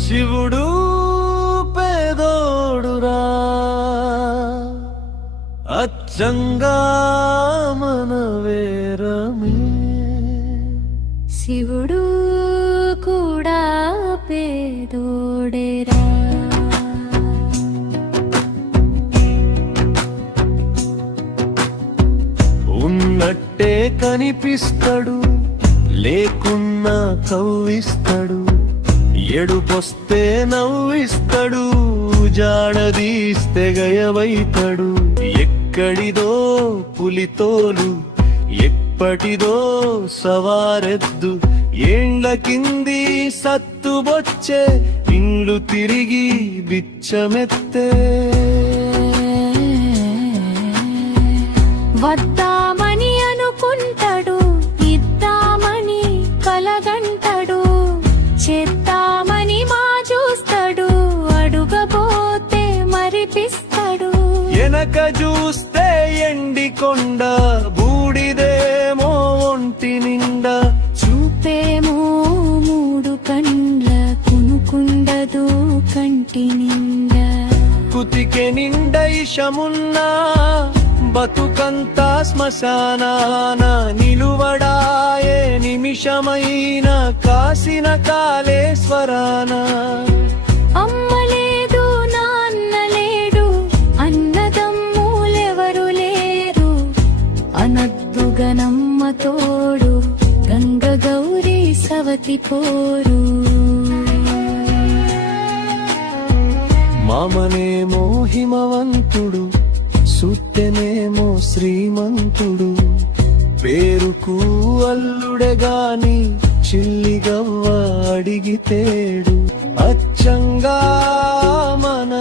శివుడు పేదోడురా అచ్చంగా మన వేరమే. శివుడు కూడా పేదోడేరా. ఉన్నట్టే కనిపిస్తాడు, లేకున్నా కవ్విస్తాడు, ఎడుపొస్తే నవ్విస్తాడు, జాడదీస్తే గయవైతాడు. ఎక్కడిదో పులితోలు, ఎప్పటిదో సవారెద్దు, ఏండ్ల కింది సత్తుబొచ్చే, ఇండ్లు తిరిగి బిచ్చమెత్తే. వద్దామని అనుకుంటాడు, ఇద్దామని కలగంటాడు, చేద్దామని మా చూస్తాడు, అడుగబోతే మరిపిస్తాడు. వెనక చూస్తే ఎండి కొండ, బూడిదేమో ఒంటి నిండా, చూపేమో మూడు కండ్ల, కునుకుండదు కంటి నిండా. కుతికె నిండ ఇషమున్నా, బతుకంతా శ్మశానాన నిలువడాయే, నిమిషమైన కాసిన కాళేశ్వరాన. అమ్మ లేదు, నాన్న లేడు, అన్నదమ్ములెవరు లేరు, అనద్దుగనమ్మ తోడు, గంగ గౌరీ సవతి పోరు. మామనేమో హిమవంతుడు, సుత్తెనేమో శ్రీమంతుడు, పేరుకు అల్లుడే గాని చిల్లిగవ్వ అడిగితేడు. అచ్చంగా మన